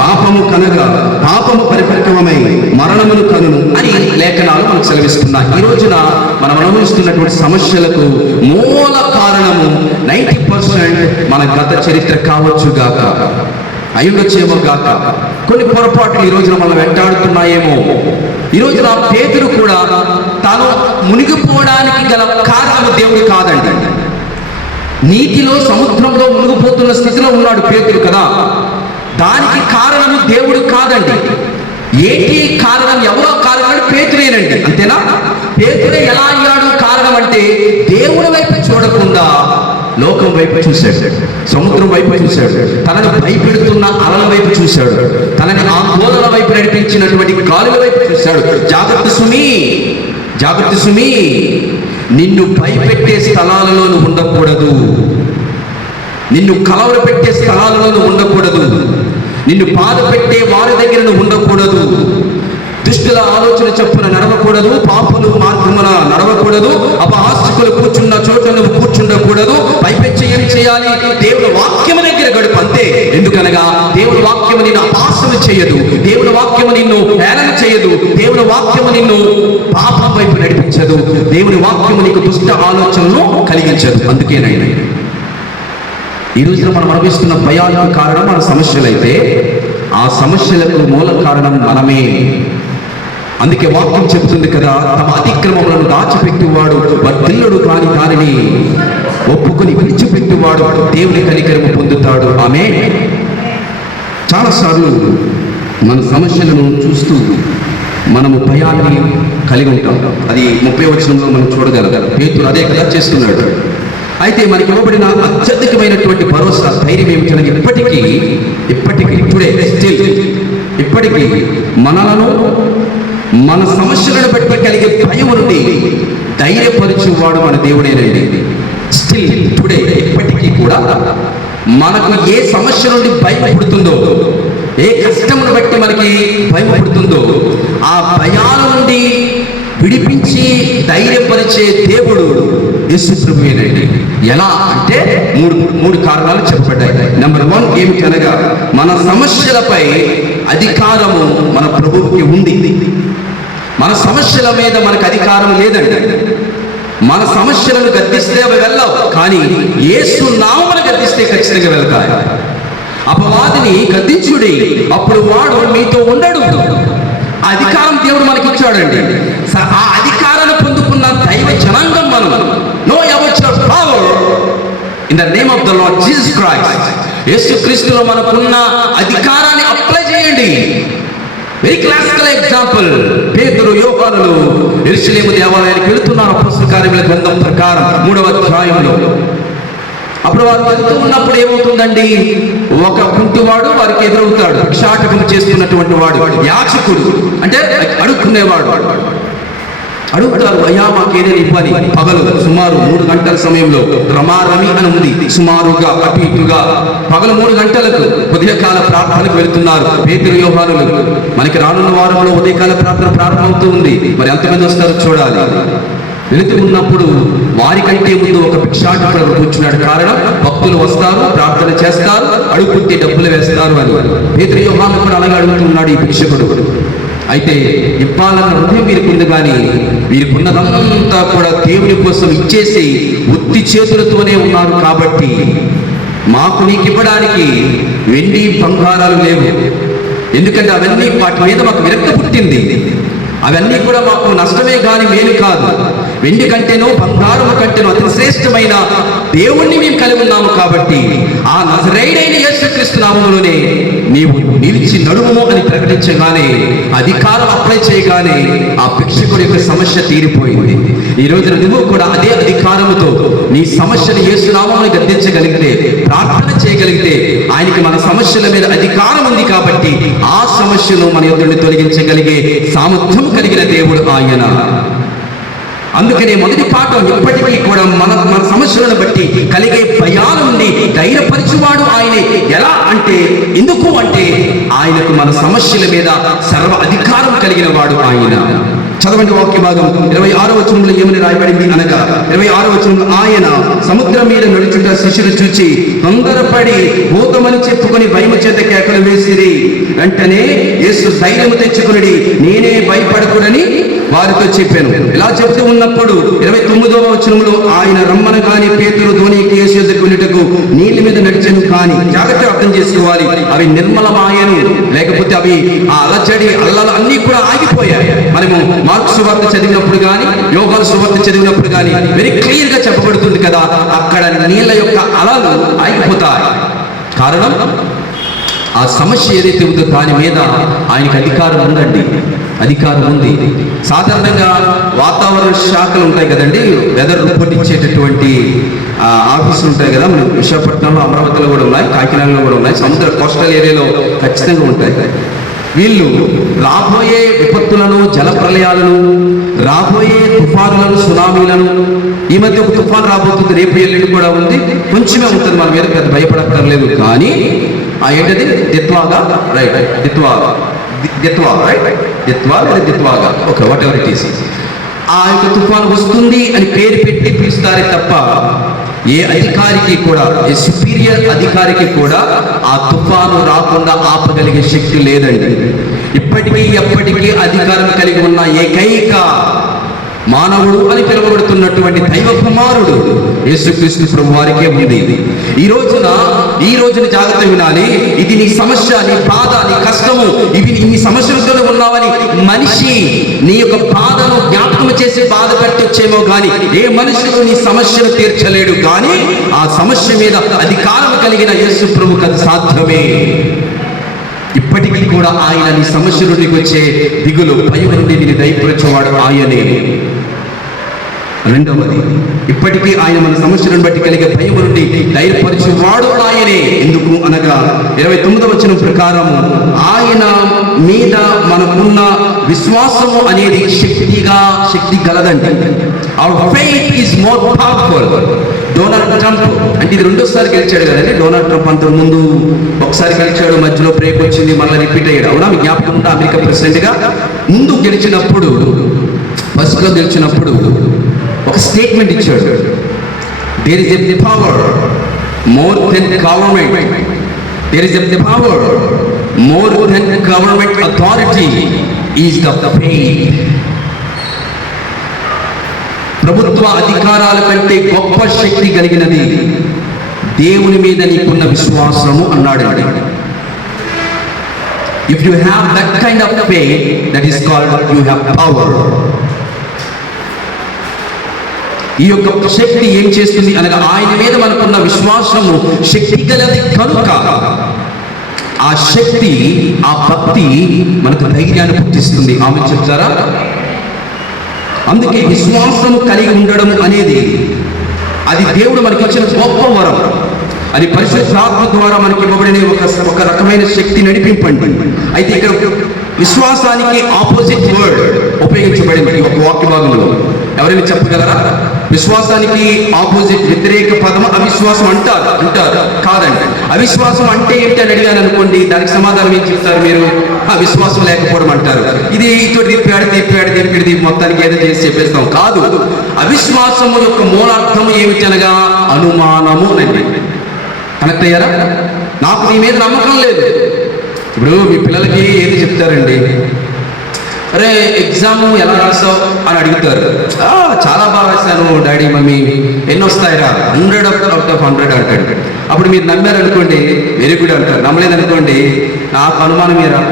పాపము కనగా పాపము పరిపక్వమై మరణమును కనును అని లేఖనాలు మనకు సెలవిస్తున్నాయి. ఈ రోజున మనం అనుభవిస్తున్నటువంటి సమస్యలకు మూల కారణము 90% మన గత చరిత్ర కావచ్చు గాక, అయ్యుండొచ్చేమో గాక. కొన్ని పొరపాట్లు ఈ రోజున మనం వెంటాడుతున్నాయేమో. ఈ రోజున పేతురు కూడా తాను మునిగిపోవడానికి గల కారణము దేవుడు కాదండి. నీటిలో సముద్రంలో మునిగిపోతున్న స్థితిలో ఉన్నాడు పేతురు కదా, దానికి కారణము దేవుడు కాదండి. ఏంటి కారణం? ఎవరో కారణం? పేతురేనండి. అంతేనా? పేతురే ఎలా అయ్యాడు కారణం అంటే, దేవుడి వైపు చూడకుండా లోకం వైపు చూశాడు, సముద్రం వైపు చూశాడు, తనని భయపెడుతున్న అలల వైపు చూశాడు, తనని ఆందోళన వైపు నడిపించినటువంటి గాలుల వైపు చూశాడు. జాగ్రత్త సుమీ, జాగ్రత్త సుమీ, నిన్ను భయపెట్టే స్థలాలలో నువ్వు ఉండకూడదు, నిన్ను కలవర పెట్టే స్థలాలలో నువ్వు ఉండకూడదు, నిన్ను బాధ పెట్టే వారి దగ్గర నువ్వు ఉండకూడదు, దుష్టుల ఆలోచన చొప్పున నడవకూడదు, పాపులు మార్గమున నడవకూడదు, అపహాస్యకులు కూర్చున్న చోట నువ్వు కూర్చుండకూడదు. పైపెచ్చి ఏం చేయాలి? దేవుని వాక్యము దగ్గర గడుపు, అంతే. ఎందుకనగా దేవుని వాక్యము నిన్ను అపహాస్యము చేయదు, దేవుని వాక్యము నిన్ను హేళన చేయదు, దేవుని వాక్యము నిన్ను పాపం వైపు నడిపించదు, దేవుని వాక్యము నీకు దుష్ట ఆలోచనను కలిగించదు. అందుకేనైనా ఈ రోజున మనం అనుభవిస్తున్న భయాలకు కారణం మన సమస్యలైతే, ఆ సమస్యలకు మూల కారణం మనమే. అందుకే వాక్యం చెబుతుంది కదా, తమ అతిక్రమములను దాచిపెట్టువాడు వర్ధిల్లుడు కాని దానిని ఒప్పుకొని విడిచిపెట్టువాడు దేవుని కనికరము పొందుతాడు. ఆమేన్. చాలాసార్లు మన సమస్యలను చూస్తూ మనము భయాన్ని కలిగి ఉంటాం. అది 30వ వచనంలో మనం చూడగలం. పేతురు అదే కదా చేస్తున్నాడు. అయితే మనకి ఇవ్వబడిన అత్యధికమైనటువంటి భరోసా, ధైర్యం ఏమిటనగా ఇప్పటికీ టుడే స్టిల్ ఇప్పటికీ మనలను మన సమస్యలను బట్టి కలిగే భయం నుండి ధైర్యపరిచేవాడు మన దేవుడేనండి. స్టిల్ టుడే ఇప్పటికీ కూడా మనకు ఏ సమస్య నుండి భయం పుడుతుందో, ఏ కష్టమును బట్టి మనకి భయం పుడుతుందో, ఆ భయాల నుండి విడిపించి ధైర్యపరిచే దేవుడు యేసు ప్రభువేనండి. ఎలా అంటే మూడు కారణాలు చెప్పబడ్డాయి. నెంబర్ 1 ఏమిటనగా, మన సమస్యలపై అధికారము మన ప్రభువుకి ఉంది. మన సమస్యల మీద మనకు అధికారం లేదండి. మన సమస్యలను గద్దిస్తే అవి వెళ్ళవు, కానీ యేసు నామమును గద్దిస్తే ఖచ్చితంగా వెళ్తాయి. అపవాదిని గద్దించుడి, అప్పుడు వాడు మీతో ఉండడు. అధికారం దేవుడు మనకి ఇచ్చాడండి. ఆ అధికారాన్ని పొందుకున్న దైవ జనాంగం మనం. Know about your power in the name of the Lord Jesus Christ. యేసుక్రీస్తులో మనకున్న అధికారాన్ని అప్లై చేయండి. వెరీ క్లాసికల్ ఎగ్జాంపుల్, పేతురు యోహానులు యెరూషలేము దేవాలయానికి వెళుతున్నారు. అపొస్తలుల కార్యముల గ్రంథం ప్రకారం 3వ అధ్యాయంలో. అప్పుడు వారు వెళ్తూ ఉన్నప్పుడు ఏమవుతుందండి, ఒక కుంటివాడు వారికి ఎదురవుతాడు. భిక్షాటకం చేస్తున్నటువంటి వాడు, యాచకుడు అంటే అడుక్కునేవాడు. అడుగుతారు, అయ్యా మాకేదైనా ఇవ్వాలి. పగలు సుమారు 3 గంటల సమయంలో, రమారమి అని ఉంది, సుమారుగా అటు ఇటుగా పగలు 3 గంటలకు ఉదయకాల ప్రార్థనకు వెళుతున్నారు పేతురు యోహానులు. మనకి రానున్న వారంలో ఉదయకాల ప్రార్థన ప్రారంభమవుతూ ఉంది. మరి ఎంతమంది వస్తారో చూడాలి. వెళుతూ ఉన్నప్పుడు వారికంటే ముందు ఒక భిక్షాటకుడు కూర్చున్నాడు. కారణం, భక్తులు వస్తారు, ప్రార్థన చేస్తారు, అడుగుకుంటే డబ్బులు వేస్తారు అని. పేతురు యోహాను కూడా అలాగే అడుగుతున్నాడు ఈ భిక్షకుడు. అయితే ఇవ్వాలన్న హృదయం వీరికుంది, కానీ వీరికున్నదంతా కూడా దేవుని కోసం ఇచ్చేసి ఉత్తి చేతులతోనే ఉన్నారు. కాబట్టి మాకు నీకు ఇవ్వడానికి వెండి బంగారాలు లేవు, ఎందుకంటే అవన్నీ వాటి మీద మాకు విరక్తి పుట్టింది. అవన్నీ కూడా మాకు నష్టమే కానీ మేలు కాదు. వెండి కంటేనో బంగారం కంటేనో అతి శ్రేష్టమైన దేవుణ్ణి మేము కలిగి ఉన్నాము. కాబట్టి ఆ నజరేయుడైన యేసుక్రీస్తు నామములోనే నీవు నిలిచి నడుము అని ప్రకటించగానే, అధికారం అప్లై చేయగానే ఆ భిక్షకుడి యొక్క సమస్య తీరిపోయింది. ఈ రోజున నువ్వు కూడా అదే అధికారముతో నీ సమస్యను యేసు నామమును గద్దించగలిగితే, ప్రార్థన చేయగలిగితే, ఆయనకి మన సమస్యల మీద అధికారం ఉంది. కాబట్టి ఆ సమస్యను మన యొద్ద నుండి తొలగించగలిగే సామర్థ్యం కలిగిన దేవుడు ఆయన. అందుకనే మొదటి పాఠం, ఇప్పటికీ కూడా మన సమస్యలను బట్టి కలిగే భయాల నుండి ధైర్యపరిచేవాడు ఆయనే. ఎలా అంటే, ఎందుకు అంటే ఆయనకు మన సమస్యల మీద సర్వ అధికారం కలిగిన వాడు ఆయన. చదవండి వాక్య భాగం 26వ వచనంలో ఏమని రాయబడింది అనగా, 26వ వచనంలో, ఆయన సముద్రం మీద నడుచుట శిష్యులు చూచి తొందరపడి భూతమని చెప్పుకొని భయము చేత కేకలు వేసిరి. వెంటనే యేసు ధైర్యము తెచ్చుకుని, నేనే భయపడకూడని వారితో చెప్పాను. ఇలా చెప్తూ ఉన్నప్పుడు 29వ వచనంలో ఆయన రమ్మన కాని పేతురు ధోనికి యేసు యొద్దకు వెళ్ళుటకు నీళ్ళ మీద నడిచెను. కానీ జాగ్రత్తగా అర్థం చేసుకోవాలి, అవి నిర్మలమాయను, లేకపోతే అవి ఆ అలజడి అల్లలు అన్ని కూడా ఆగిపోయాయి. మనము మార్కు సువార్త చదివినప్పుడు కానీ యోహాను సువార్త చదివినప్పుడు కానీ వెరీ క్లియర్ గా చెప్పబడుతుంది కదా, అక్కడ నీళ్ళ యొక్క అలలు ఆగిపోతాయి. కారణం ఆ సమస్య ఏదైతే ఉందో దాని మీద ఆయనకి అధికారం ఉందండి, అధికారం ఉంది. సాధారణంగా వాతావరణ శాఖలు ఉంటాయి కదండి, వెదర్ రిపోర్ట్ ఇచ్చేటటువంటి ఆఫీసులు ఉంటాయి కదా, మన విశాఖపట్నంలో, అమరావతిలో కూడా ఉన్నాయి, కాకినాడలో కూడా ఉన్నాయి, సముద్ర కోస్టల్ ఏరియాలో ఖచ్చితంగా ఉంటాయి. వీళ్ళు రాబోయే విపత్తులను, జల ప్రళయాలను, రాబోయే తుఫానులను, సునామీలను, ఈ మధ్య ఒక తుఫాను రాబోతుంది, రేపు ఎల్లుండి కూడా ఉంది, కొంచెమే ఉంటుంది, మన మీద పెద్ద భయపడక్కర్లేదు. కానీ ఏంటది దిత్వాగా, రైట్, దిత్వాగా okay, whatever it is. ఆ యొక్క తుఫాను వస్తుంది అని పేరు పెట్టి పిలుస్తారే తప్ప ఏ అధికారికి కూడా, ఏ సుపీరియర్ అధికారికి కూడా ఆ తుఫాను రాకుండా ఆపగలిగే శక్తి లేదండి. ఇప్పటికీ ఎప్పటికీ అధికారం కలిగి ఉన్న ఏకైక మానవుడు అని పిలువబడుతున్నటువంటి దైవ కుమారుడు యేసుక్రీస్తు ప్రభు వారికే ఉంది. ఈ రోజున జాగ్రత్త వినాలి. ఇది నీ సమస్య, నీ బాధ, నీ కష్టము, ఇవి ఇన్ని సమస్యలతో ఉన్నావని మనిషి నీ యొక్క బాధను జ్ఞాపకం చేసి బాధ పెట్టొచ్చేమో కానీ ఏ మనుషుడు నీ సమస్యను తీర్చలేడు. కానీ ఆ సమస్య మీద అధికారం కలిగిన యేసు ప్రభుకు అది సాధ్యమే. ఇప్పటికీ కూడా ఆయన నీ సమస్య నుండి వచ్చే దిగులు, భయం నుండి నేను దయపరచేవాడు ఆయనే. రెండవది, ఇప్పటికీ ఆయన మన సమస్యలను బట్టి కలిగే భయం నుండి ధైర్యపరిచేవాడు ఆయనే. ఎందుకు అనగా 29వ వచనం ప్రకారం ఆయన మీద మనకున్న విశ్వాసము అనేది శక్తి గలదండి. Our faith is more powerful. Donald Trump అంటే ఇది రెండోసారి గెలిచాడు కదండి. డొనాల్డ్ ట్రంప్ అంత ముందు ఒకసారి గెలిచాడు, మధ్యలో బ్రేక్ వచ్చింది, మళ్ళీ రిపీట్ అయ్యాడు. అవునా, మీకు జ్ఞాపకం ఉంటే అమెరికా ప్రెసిడెంట్ గా ముందు గెలిచినప్పుడు, ఫస్ట్ లో గెలిచినప్పుడు ఒక స్టేట్మెంట్ ఇచ్చాడు. There is a power more than government, there is a power more than government authority is the faith. ప్రభుత్వ అధికారాల కంటే గొప్ప శక్తి కలిగినది దేవుని మీద నీకున్న విశ్వాసము అన్నాడు. If you have that kind of faith, that is called you have power. ఈ యొక్క శక్తి ఏం చేస్తుంది అనగా ఆయన మీద మనకున్న విశ్వాసము శక్తి గలది కనుక ఆ శక్తి, ఆ భక్తి మనకు ధైర్యాన్ని పుట్టిస్తుంది. ఆమె చెప్తారా? అందుకే విశ్వాసము కలిగి ఉండడం అనేది అది దేవుడు మనకి ఇచ్చిన గొప్ప వరం. అది పరిశుద్ధాత్మ ద్వారా మనకి ఇవ్వబడిన ఒక రకమైన శక్తి నడిపింపండి. అయితే ఇక్కడ విశ్వాసానికి ఆపోజిట్ వర్డ్ ఉపయోగించబడింది ఒక వాక్య భాగంలో. ఎవరైనా చెప్పగలరా? విశ్వాసానికి ఆపోజిట్, వ్యతిరేక పదం అవిశ్వాసం అంటారు కాదండి. అవిశ్వాసం అంటే ఏంటి అని అడిగాను అనుకోండి, దానికి సమాధానం ఏం చెప్తారు మీరు? విశ్వాసం లేకపోవడం అంటారు. ఇది ఇటు తిప్పాడు మొత్తానికి ఏదో చేసి చెప్పేస్తాం. కాదు, అవిశ్వాసము యొక్క మూలార్థము ఏమిటి అనగా అనుమానము అని. కనెక్ట్ అయ్యారా? నాకు నీ మీద నమ్మకం లేదు. ఇప్పుడు మీ పిల్లలకి ఏది చెప్తారండి? అరే ఎగ్జామ్ ఎలా రాసావు అని అడుగుతారు. చాలా బాగా రాశాను డాడీ, మమ్మీ. ఎన్ని వస్తాయిరా? 100 out of 100 అంటాడు. అప్పుడు మీరు నమ్మారు అనుకోండి, వెరీ గుడ్ అంటారు. నమ్మలేదనుకోండి, నాకు అనుమానమేరా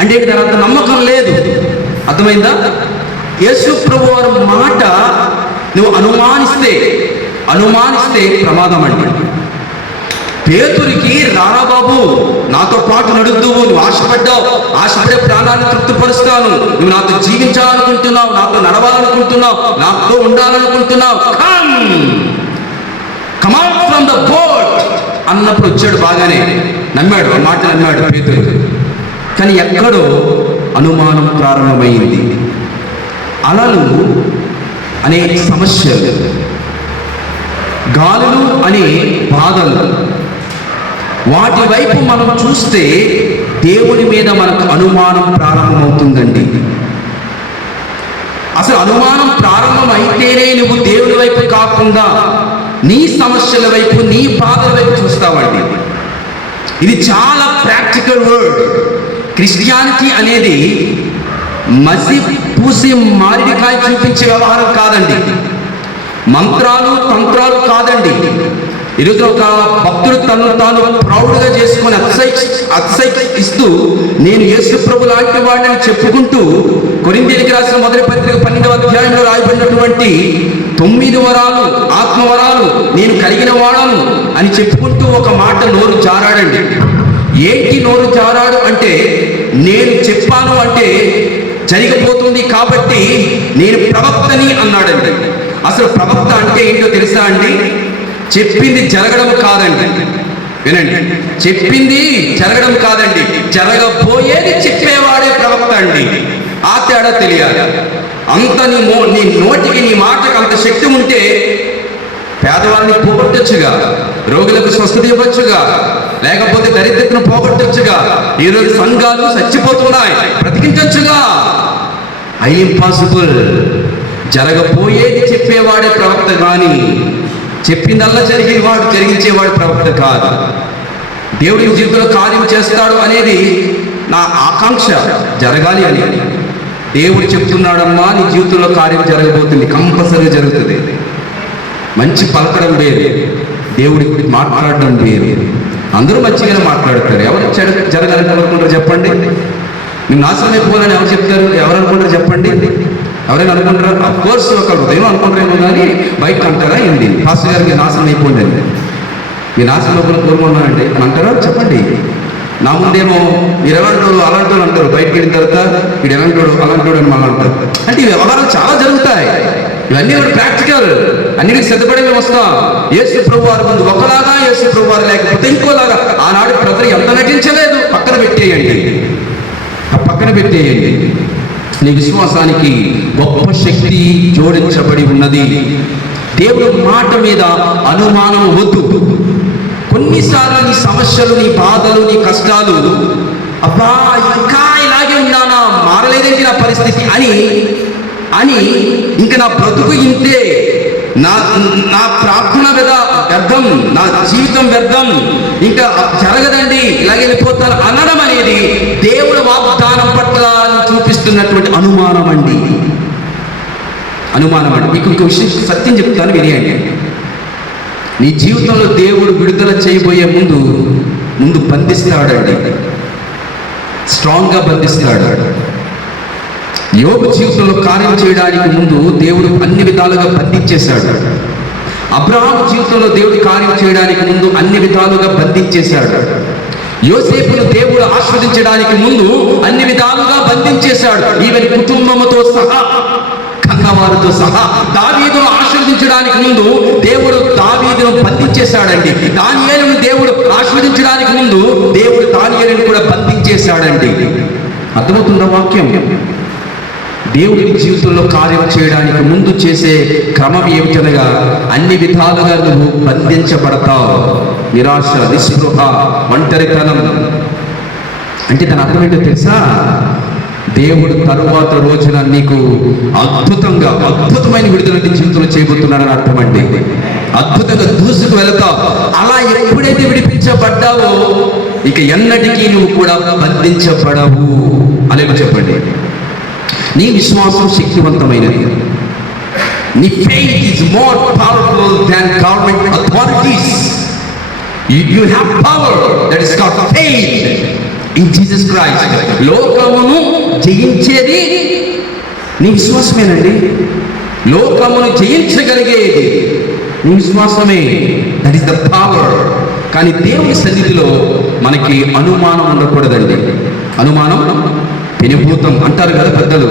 అంటే దాని అంత నమ్మకం లేదు. అర్థమైందా? యేసు ప్రభు వారి మాట నువ్వు అనుమానిస్తే ప్రమాదం అండి. పేతురికి, రారా బాబు నాతో పాటు నడుద్దువు, నువ్వు ఆశపడే ప్రాణాన్ని తృప్తిపరుస్తాను, నువ్వు నాతో జీవించాలనుకుంటున్నావు, నాతో నడవాలనుకుంటున్నావు, నాతో ఉండాలనుకుంటున్నావు, come out from the boat అన్నప్పుడు వచ్చాడు. బాగానే నమ్మాడు, ఆ మాట నమ్మాడు పేతురు. కానీ ఎక్కడో అనుమానం ప్రారంభమైంది. అలలు అనే సమస్యలు, గాలులు అనే బాధలు, వాటి వైపు మనం చూస్తే దేవుని మీద మనకు అనుమానం ప్రారంభమవుతుందండి. అసలు అనుమానం ప్రారంభమైతేనే నువ్వు దేవుని వైపు కాకుండా నీ సమస్యల వైపు, నీ బాధల వైపు చూస్తావండి. ఇది చాలా ప్రాక్టికల్ వర్డ్. క్రిస్టియానిటీ అనేది మసి పూసి మారిడికాయ చూపించే వ్యవహారం కాదండి. మంత్రాలు తంత్రాలు కాదండి. ఈరోజు ఒక భక్తుడు తను తాను ప్రౌడ్గా చేసుకొని అతిశయిస్తూ నేను యేసు ప్రభు లాంటి వాడిని చెప్పుకుంటూ కొరింథీయులకు రాసిన మొదటి పత్రిక 12వ అధ్యాయంలో రాయబడినటువంటి 9 వరాలు, ఆత్మవరాలు నేను కలిగిన వాడను అని చెప్పుకుంటూ ఒక మాట నోరు జారాడండి. ఏంటి నోరు జారాడు అంటే, నేను చెప్పాను అంటే జరిగిపోతుంది కాబట్టి నేను ప్రవక్తని అన్నాడండి. అసలు ప్రవక్త అంటే ఏంటో తెలుసా అండి? చెప్పింది జరగడం కాదండి. వినండి, చెప్పింది జరగడం కాదండి, జరగబోయేది చెప్పేవాడే ప్రవక్త అండి. ఆ తేడా తెలియాలి. అంత నీ నోటికి నీ మాటకు అంత శక్తి ఉంటే పేదవాళ్ళని పోగొట్టొచ్చుగా, రోగులకు స్వస్థత ఇవ్వచ్చుగా, లేకపోతే దరిద్రతను పోగొట్టొచ్చుగా, ఈరోజు సంఘాలు చచ్చిపోతున్నాయి, బ్రతికించొచ్చుగా. I impossible. జరగబోయేది చెప్పేవాడే ప్రవక్త, కానీ చెప్పిందల్లా జరిగించేవాడు ప్రవక్త కాదు. దేవుడి జీవితంలో కార్యం చేస్తాడు అనేది నా ఆకాంక్ష, జరగాలి అని. దేవుడు చెప్తున్నాడమ్మా నీ జీవితంలో కార్యం జరగబోతుంది, కంపల్సరీ జరుగుతుంది. మంచి పలకడం వేరు, దేవుడి మాట్లాడడం వేరు. అందరూ మంచిగానే మాట్లాడతారు. ఎవరు జరగాలని అనుకుంటారు చెప్పండి? నేను నాశనం అయిపోవాలని ఎవరు చెప్తారు? ఎవరు అనుకుంటారు చెప్పండి? ఎవరైనా అనుకుంటారా? అఫ్కోర్స్ ఒక హృదయం అనుకుంటారేమో, కానీ బయట అంటారా ఏంటి? పాస్టర్ గారికి నాశనం అయిపోండి, మీ నాశనం లోపల కోరుకున్నానండి అని అంటారా? చెప్పండి. నా ముందేమో మీరు ఎలాంటి అలాంటి వాళ్ళు అంటారు, బయటకు వెళ్ళిన తర్వాత వీడు ఎలాంటోడు అలాంటోడు అని మనం అంటారు. అంటే ఈ వ్యవహారాలు చాలా జరుగుతాయి. ఇవన్నీ కూడా ప్రాక్టికల్. అన్నిటికి సిద్ధపడి మేము వస్తాం. యేసు ప్రభు వారి ముందు ఒకలాగా, యేసు ప్రభు వారు లేకపోతే ఇంకోలాగా. ఆనాడు ప్రజలు ఎంత నటించలేదు. పక్కన పెట్టేయండి. నీ విశ్వాసానికి గొప్ప శక్తి జోడించబడి ఉన్నది. దేవుడి మాట మీద అనుమానం వద్దు. కొన్నిసార్లు నీ సమస్యలు, నీ బాధలు, నీ కష్టాలు, అబ్బా ఇంకా ఇలాగే ఉన్నానా, మారలేదేంటి నా పరిస్థితి అని ఇంకా నా బ్రతుకు ఇంతే, నా ప్రార్థన వ్యర్థం, నా జీవితం వ్యర్థం, ఇంకా జరగదండి, ఇలాగే వెళ్ళిపోతాను అనడం అనేది దేవుడు వాగ్దానం పట్ల చూపిస్తున్నటువంటి అనుమానం అండి. మీకు ఇంకో విషయం సత్యం చెప్తాను, వినేయండి. నీ జీవితంలో దేవుడు విడుదల చేయబోయే ముందు బంధిస్తాడండి, స్ట్రాంగ్గా బంధిస్తాడు. యోబు జీవితంలో కార్యం చేయడానికి ముందు దేవుడు అన్ని విధాలుగా బంధించేశాడు. అబ్రహాము జీవితంలో దేవుడు కార్యం చేయడానికి ముందు అన్ని విధాలుగా బంధించేశాడు. యోసేపును దేవుడు ఆస్వాదించడానికి ముందు అన్ని విధాలుగా బంధించేశాడు, ఈవెన్ కుటుంబముతో సహా, కన్నవారితో సహా. దావీదును ఆస్వాదించడానికి ముందు దేవుడు దావీదును బంధించేశాడండి. దానియేలును దేవుడు ఆస్వాదించడానికి ముందు దేవుడు దానియేలును కూడా బంధించేశాడండి. అర్థమవుతుందా వాక్యం? దేవుడి జీవితంలో కార్యం చేయడానికి ముందు చేసే క్రమం ఏమిటనగా, అన్ని విధాలుగా నువ్వు బంధించబడతావు. నిరాశ, నిస్పృహ, ఒంటరితనం. అంటే దాని అర్థం ఏంటో తెలుసా? దేవుడు తరువాత రోజున నీకు అద్భుతమైన విడుదల జీవితంలో చేయబోతున్నాడని అర్థం అండి. అద్భుతంగా దూసుకు వెళతావు. అలా ఎప్పుడైతే విడిపించబడ్డావో ఇక ఎన్నటికీ నువ్వు కూడా బంధించబడవు. అనేది చెప్పండి. నీ విశ్వాసం శక్తివంతమైనది. నీ faith is more powerful than government authorities. You have power that is called faith in Jesus Christ. లోకమును జయించేది నీ విశ్వాసమేనండి. లోకమును జయించగలిగేది నీ విశ్వాసమే. That is the power. కానీ దేవుని సన్నిధిలో మనకి అనుమానం ఉండకూడదండి. అనుమానం పెనుభూతం అంటారు కదా పెద్దలు.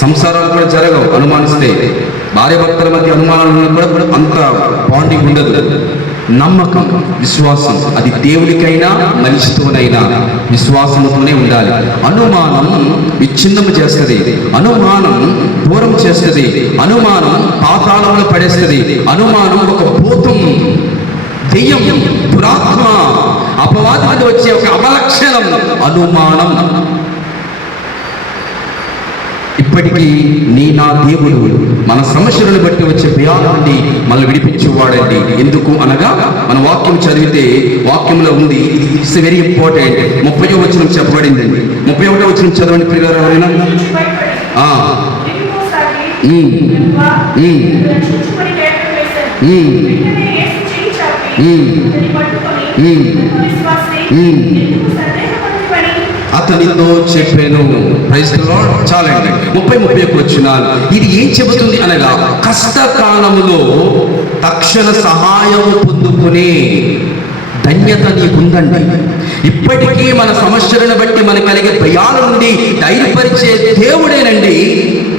సంసారాలు కూడా జరగవు అనుమానిస్తే. భార్య భర్తల మధ్య అనుమానాలు కూడా అంత బాండింగ్ ఉండదు. నమ్మకం, విశ్వాసం, అది దేవుడికైనా మనిషితోనైనా విశ్వాసంతోనే ఉండాలి. అనుమానం విచ్ఛిన్నము చేస్తుంది, అనుమానం దూరం చేస్తుంది, అనుమానం పాతాళంలో పడేస్తుంది. అనుమానం ఒక భూతం, దెయ్యం, దురాత్మ, అపవాది వచ్చే ఒక అవలక్షణం అనుమానం. ఇప్పటికీ నా దేవుడు మన సమస్యలను బట్టి వచ్చే భయాల నుండి మనల్ని విడిపించేవాడండి. ఎందుకు అనగా మన వాక్యం చదివితే వాక్యంలో ఉంది, ఇట్స్ వెరీ ఇంపార్టెంట్. 30వ వచనం చెప్పబడిందండి. 31వ వచనం చదవండి ప్రియులారా. ఆ. ఉరిగిపోసాగి, ఉమ్. యెహోవా, ఉమ్. నన్ను రక్షించుమని కేకలు వేశాను. ఉమ్. వెంటనే యేసు చెయ్యి చాపి ఉమ్. అతన్ని పట్టుకొని, ఉమ్. ఆత్మవిశ్వాసి, ఉమ్. ఎందుకు సందేహపడుతువని అతనితో చెప్పాను. Praise the lord. చాలండి. 30-31 వచనాలు. ఇది ఏం చెబుతుంది అనగా, కష్టకాలములో తక్షణ సహాయం పొందుకునే ధన్యత నీకుందండి. ఇప్పటికీ మన సమస్యలను బట్టి మనకు కలిగే భయాల నుండి ధైర్యపరిచే దేవుడేనండి.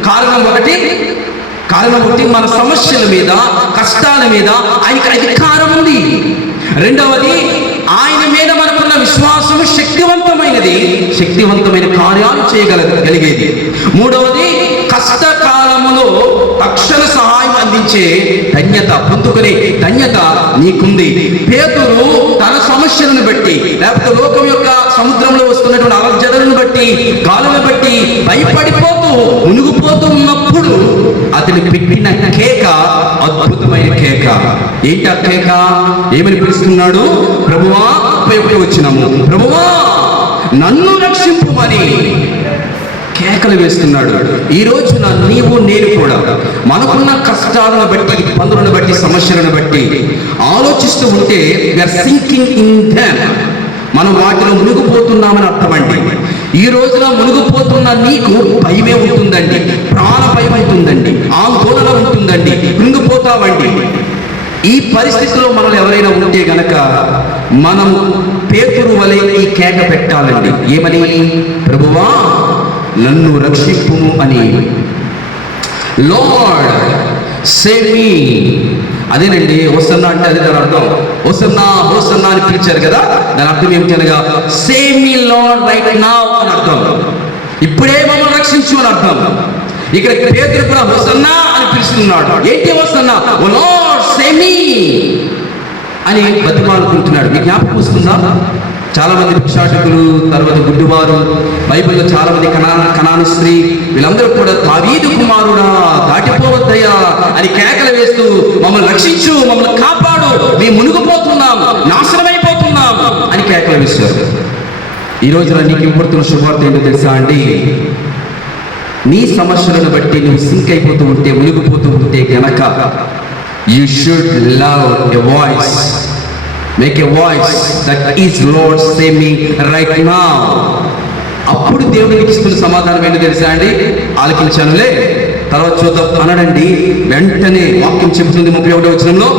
కారణం ఒకటి మన సమస్యల మీద, కష్టాల మీద ఆయనకి అధికారం ఉంది. రెండవది, ఆయన మీద మనకున్న విశ్వాసము శక్తివంతమైన కార్యాలు చేయగలిగేది. మూడవది, కష్టకాలములో తక్షణ సహాయం అందించే ధన్యత, పొందుకునే ధన్యత నీకుంది. పేతురు తన సమస్యలను బట్టి, లేకపోతే లోకం యొక్క సముద్రంలో వస్తున్నటువంటి అలజడులను బట్టి, గాలులను బట్టి భయపడిపోతూ మునిగిపోతూ ఉన్నప్పుడు అతని పెట్టిన కేక అద్భుతమైన కేక. ఏంటి ఆ కేక? ఏమని పిలుస్తున్నాడు? ప్రభువా, 31 వచనము, ప్రభువా నన్ను రక్షింపుమని కేకలు వేస్తున్నాడు. ఈ రోజున నీవు నేను కూడా మనకున్న కష్టాలను బట్టి, ఇబ్బందులను బట్టి, సమస్యలను బట్టి ఆలోచిస్తూ ఉంటే we are sinking in them. మనం వాటిలో మునిగిపోతున్నామని అర్థమండి. ఈ రోజున మునిగిపోతున్న నీకు భయమే ఉంటుందండి, ప్రాణ భయం ఉంటుందండి, ఆందోళన ఉంటుందండి, కృంగిపోతావండి. ఈ పరిస్థితిలో మనల్ని ఎవరైనా ఉంటే గనక మనం పేతురు వలె ఈ కేక పెట్టాలండి. ఏమని? ప్రభువా నన్ను రక్షింపుము అని. Lord save me. అదేనండి హోసన్నా అంటే అదే దాని అర్థం. హోసన్నా అని పిలిచారు కదా, దాని అర్థం ఏమిటి అనగా save me lord right now అని అర్థం. ఇప్పుడే మమ్మల్ని రక్షించు అని అర్థం. ఇక్కడ పేతురు కూడా హోసన్నా అని పిలుస్తున్నాడు. ఏంటి హోసన్నా? ఓ లార్డ్ సేవ్ మీ అని బతిమాలుకుంటున్నాడు. మీకు జ్ఞాపకం వస్తుందా? చాలా మంది భిక్షాటకులు, తర్వాత గుడ్డివారు, బైబిల్లో చాలా మంది కనాను స్త్రీ, వీళ్ళందరూ కూడా దావీదు కుమారుడా దాటిపోవద్దయ్యా అని కేకలు వేస్తూ మమ్మల్ని రక్షించు, మమ్మల్ని కాపాడు, మేము మునిగిపోతున్నాం, నాశనమైపోతున్నాం అని కేకలు వేశారు. ఈ రోజున నీకు ఇవ్వబడుతున్న శుభవార్త ఏంటో తెలుసా అండి? నీ సమస్యలను బట్టి నువ్వు సింక్ అయిపోతూ ఉంటే, మునిగిపోతూ ఉంటే గనక you should love a voice, make a voice that is Lord save me right now. అప్పుడు దేవుడికి ఇస్తున్న సమాధానం ఏంటో తెలుసా అండి? ఆలకించానులే, తర్వాత చూద్దాం అనడండి. వెంటనే వాక్యం చెబుతుంది 31వ వచనంలో,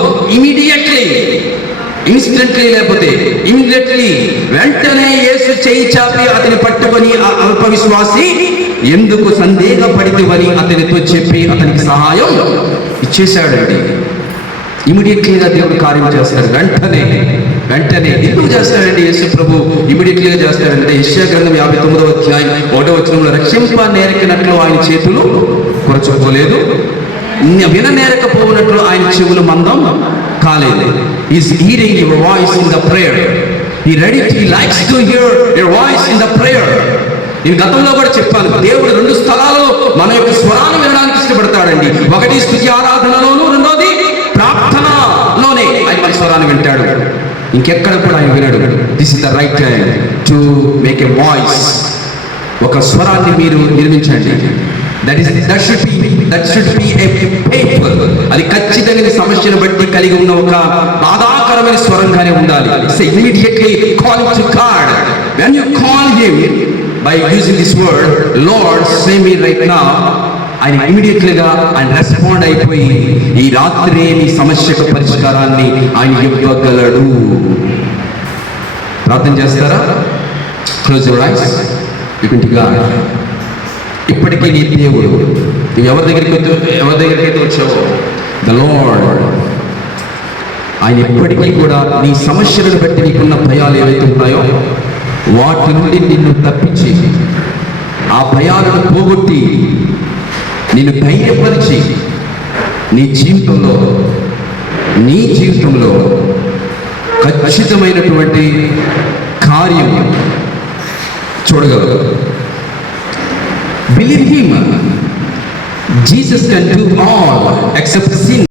ఇన్స్టెంట్లీ లేకపోతే ఇమ్మీడియట్లీ, వెంటనే యేసు చేయి చాపి అతని పట్టుకొని ఆ అల్ప విశ్వాసి ఎందుకు సందేహపడితివని అతనితో చెప్పి అతనికి సహాయం ఇచ్చేశాడండి. ఇమీడియట్లీగా దేవుడు కార్యం చేస్తాడు. వెంటనే ఎందుకు చేస్తాడండి యేసు ప్రభు? ఇమీడియట్లీగా చేస్తాడంటే యెషయా గ్రంథం 59వ అధ్యాయం 1వ వచనంలో, రక్షింప నేరకినట్లు ఆయన చేతులు కొరచుకోలేదు, విననేరకపోయినట్లు ఆయన చెవులు మందం కాలేదు. Is hearing your voice in the prayer. He likes to hear your voice in the prayer. నేను గతంలో కూడా చెప్పాను, దేవుడు 2 స్థలాల్లో మన యొక్క స్వరాన్ని వినడానికి ఇష్టపడతాడండి. ఒకటి స్తుతి ఆరాధనలోను, రెండోది ప్రార్థనలోనే ఆయన మన స్వరాన్ని వింటాడు. ఇంకెక్కడ కూడా ఆయన వినడు. This is the right time to make a voice. ఒక స్వరాన్ని మీరు నిర్మించండి. That should be a faithful. అది ఖచ్చితంగా సమస్యను బట్టి కలిగి ఉన్న ఒక బాధాకరమైన స్వరంగానే ఉండాలి. So immediately calling to God. When you call him by using this word, Lord save me right now, ఆయన ఇమీడియట్లీగా ఆయన రెస్పాండ్ అయిపోయి ఈ రాత్రి నీ సమస్యకు పరిష్కారాన్ని ఆయన ఇవ్వగలడు. ప్రార్థన చేస్తారా? Close your eyes. Listen to God. ఇప్పటికీ నీ దేవుడు, నువ్వు ఎవరి దగ్గరికి వచ్చావో, ద లార్డ్, ఆయన ఇప్పటికీ కూడా నీ సమస్యలను బట్టి నీకున్న భయాలు ఏవైతే ఉన్నాయో వాటి నుండి నిన్ను తప్పించి, ఆ భయాలను పోగొట్టి, నిన్ను ధైర్యపరిచి నీ జీవితంలో ఖచ్చితమైనటువంటి కార్యం చూడగలరు. Believe him. Jesus can do all except sin.